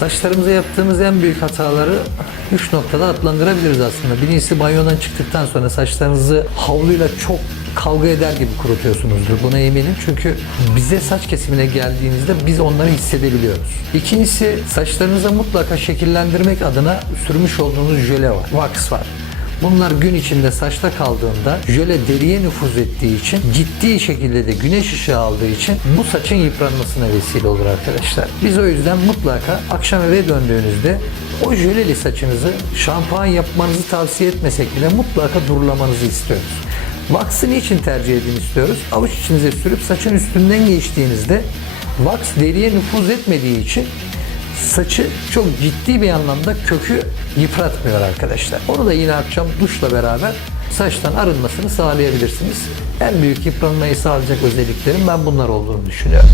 Saçlarımıza yaptığımız en büyük hataları 3 noktada adlandırabiliriz aslında. Birincisi banyodan çıktıktan sonra saçlarınızı havluyla çok kavga eder gibi kurutuyorsunuzdur. Buna eminim çünkü bize saç kesimine geldiğinizde biz onları hissedebiliyoruz. İkincisi saçlarınıza mutlaka şekillendirmek adına sürmüş olduğunuz jöle var, wax var. Bunlar gün içinde saçta kaldığında jöle deriye nüfuz ettiği için ciddi şekilde de güneş ışığı aldığı için bu saçın yıpranmasına vesile olur arkadaşlar. Biz o yüzden mutlaka akşam eve döndüğünüzde o jöleli saçınızı şampuan yapmanızı tavsiye etmesek bile mutlaka durulamanızı istiyoruz. Wax'ı niçin tercih edin istiyoruz? Avuç içinize sürüp saçın üstünden geçtiğinizde wax deriye nüfuz etmediği için saçı çok ciddi bir anlamda kökü yıpratmıyor arkadaşlar. Onu da yine akşam duşla beraber saçtan arınmasını sağlayabilirsiniz. En büyük yıpranmayı sağlayacak özelliklerin ben bunlar olduğunu düşünüyorum.